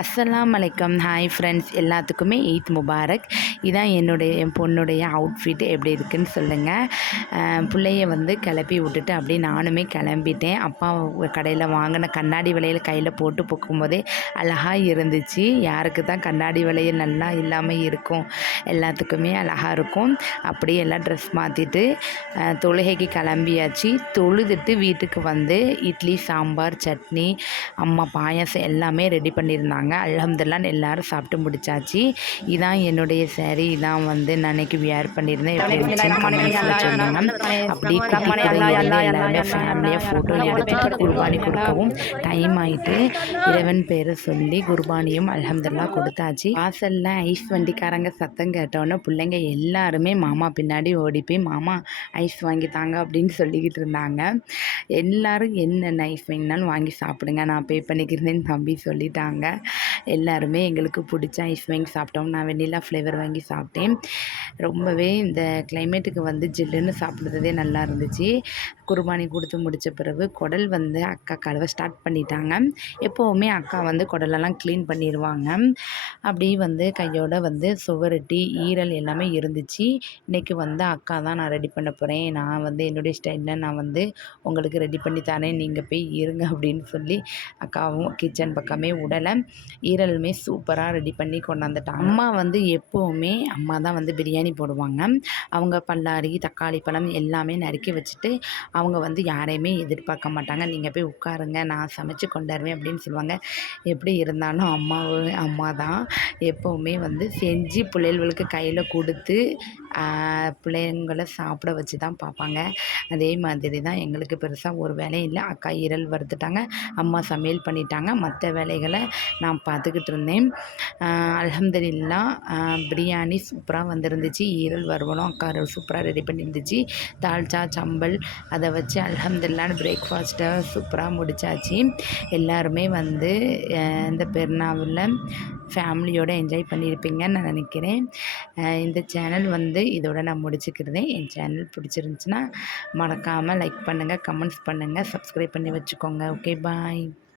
அஸ்ஸலாம் வலைக்கம். Hi friends, எல்லாத்துக்குமே ஈத் முபாரக். இதான் என் பொண்ணுடைய அவுட்ஃபிட் எப்படி இருக்குன்னு சொல்லுங்கள். பிள்ளைய வந்து கிளப்பி விட்டுட்டு அப்படியே நானுமே கிளம்பிட்டேன். அப்பா கடையில் வாங்கின கண்ணாடி வளையல் கையில் போட்டு போகும்போதே அழகாக இருந்துச்சு. யாருக்கு தான் கண்ணாடி வளையல் நல்லா இல்லாமல் இருக்கும், எல்லாத்துக்குமே அழகாக இருக்கும். அப்படியே எல்லாம் ட்ரெஸ் மாற்றிட்டு தொழுகைக்கு கிளம்பியாச்சு. தொழுதுட்டு வீட்டுக்கு வந்து இட்லி, சாம்பார், சட்னி, அம்மா பாயாசம் எல்லாமே ரெடி பண்ணியிருந்தாங்க. அல்ஹம்துலில்லாஹ் எல்லோரும் சாப்பிட்டு முடிச்சாச்சு. இதான் என்னுடைய சேரீ. இதான் வந்து நான் அன்றைக்கி வியர் பண்ணியிருந்தேன். எப்படி இருந்துச்சுன்னு கமெண்ட்ஸில் சொல்லுங்கள். அப்படியே எல்லாருமே ஃபேமிலியாக ஃபோட்டோ எடுத்துட்டு குர்பானி கொடுக்கவும் டைம் ஆகிட்டு இறைவன் பேரை சொல்லி குர்பானியும் அல்ஹம்துலில்லாஹ் கொடுத்தாச்சு. வாசலில் ஐஸ் வண்டிக்காரங்க சத்தம் கேட்டோன்னே பிள்ளைங்க எல்லாருமே மாமா பின்னாடி ஓடி போய் மாமா ஐஸ் வாங்கி தாங்க அப்படின்னு சொல்லிக்கிட்டு இருந்தாங்க. எல்லோரும் என்னென்ன ஐஸ் வாங்கினாலும் வாங்கி சாப்பிடுங்க, நான் பே பண்ணிக்கிறேன்னு தம்பி சொல்லிட்டாங்க. எல்லாருமே எங்களுக்கு பிடிச்ச ஐஸ் வாங்கி சாப்பிட்டோம். நான் வெண்ணிலா ஃப்ளேவர் வாங்கி சாப்பிட்டேன். ரொம்பவே இந்த கிளைமேட்டுக்கு வந்து ஜில்லுன்னு சாப்பிட்றதே நல்லா இருந்துச்சு. குர்பானி கொடுத்து முடித்த பிறகு குடல் வந்து அக்கா கழுவ ஸ்டார்ட் பண்ணிட்டாங்க. எப்போவுமே அக்கா வந்து குடலெல்லாம் க்ளீன் பண்ணிடுவாங்க. அப்படி வந்து கையோட வந்து சுவரொட்டி ஈரல் எல்லாமே இருந்துச்சு. இன்றைக்கி வந்து அக்கா தான் நான் ரெடி பண்ண போகிறேன், நான் வந்து என்னுடைய ஸ்டைலில் நான் வந்து உங்களுக்கு ரெடி பண்ணி தரேன், நீங்கள் போய் இருங்க அப்படின்னு சொல்லி அக்காவும் கிச்சன் பக்கமே விடலை. ஈரலுமே சூப்பராக ரெடி பண்ணி கொண்டாந்துட்டாங்க. அம்மா வந்து எப்போவுமே அம்மா தான் வந்து பிரியாணி போடுவாங்க. அவங்க பல்லாரி, தக்காளி பழம் எல்லாமே நறுக்கி வச்சுட்டு அவங்க வந்து யாரையுமே எதிர்பார்க்க மாட்டாங்க. நீங்கள் போய் உட்காருங்க, நான் சமைச்சு கொண்டாருவேன் அப்படின்னு சொல்லுவாங்க. எப்படி இருந்தாலும் அம்மா தான் எப்போவுமே வந்து செஞ்சு பிள்ளைகளுக்கு கையில் கொடுத்து பிள்ளைங்களை சாப்பிட வச்சு தான் பார்ப்பாங்க. அதே மாதிரி தான் எங்களுக்கு பெருசாக ஒரு வேலையும் இல்லை. அக்கா ஈரல் வறுத்துட்டாங்க, அம்மா சமையல் பண்ணிட்டாங்க, மற்ற வேலைகளை நான் பார்த்துக்கிட்டு இருந்தேன். அல்ஹம்துலில்லாஹ் பிரியாணி சூப்பராக வந்துருந்துச்சு. ஈரல் வறுவலும் அக்கா சூப்பராக ரெடி பண்ணியிருந்துச்சு. தால்ச்சா, சம்பல் அதை வச்சு அல்ஹம்துலில்லாஹ் பிரேக்ஃபாஸ்ட்டை சூப்பராக முடித்தாச்சு. எல்லாருமே வந்து இந்த பெருநாளில் ஃபேமிலியோடு என்ஜாய் பண்ணியிருப்பீங்கன்னு நான் நினைக்கிறேன். இந்த சேனல் வந்து இதோட நான் முடிச்சுக்கிறேன். என் சேனல் பிடிச்சிருந்துச்சின்னா மறக்காமல் லைக் பண்ணுங்கள், கமெண்ட்ஸ் பண்ணுங்கள், சப்ஸ்கிரைப் பண்ணி வச்சுக்கோங்க. ஓகே, பாய்.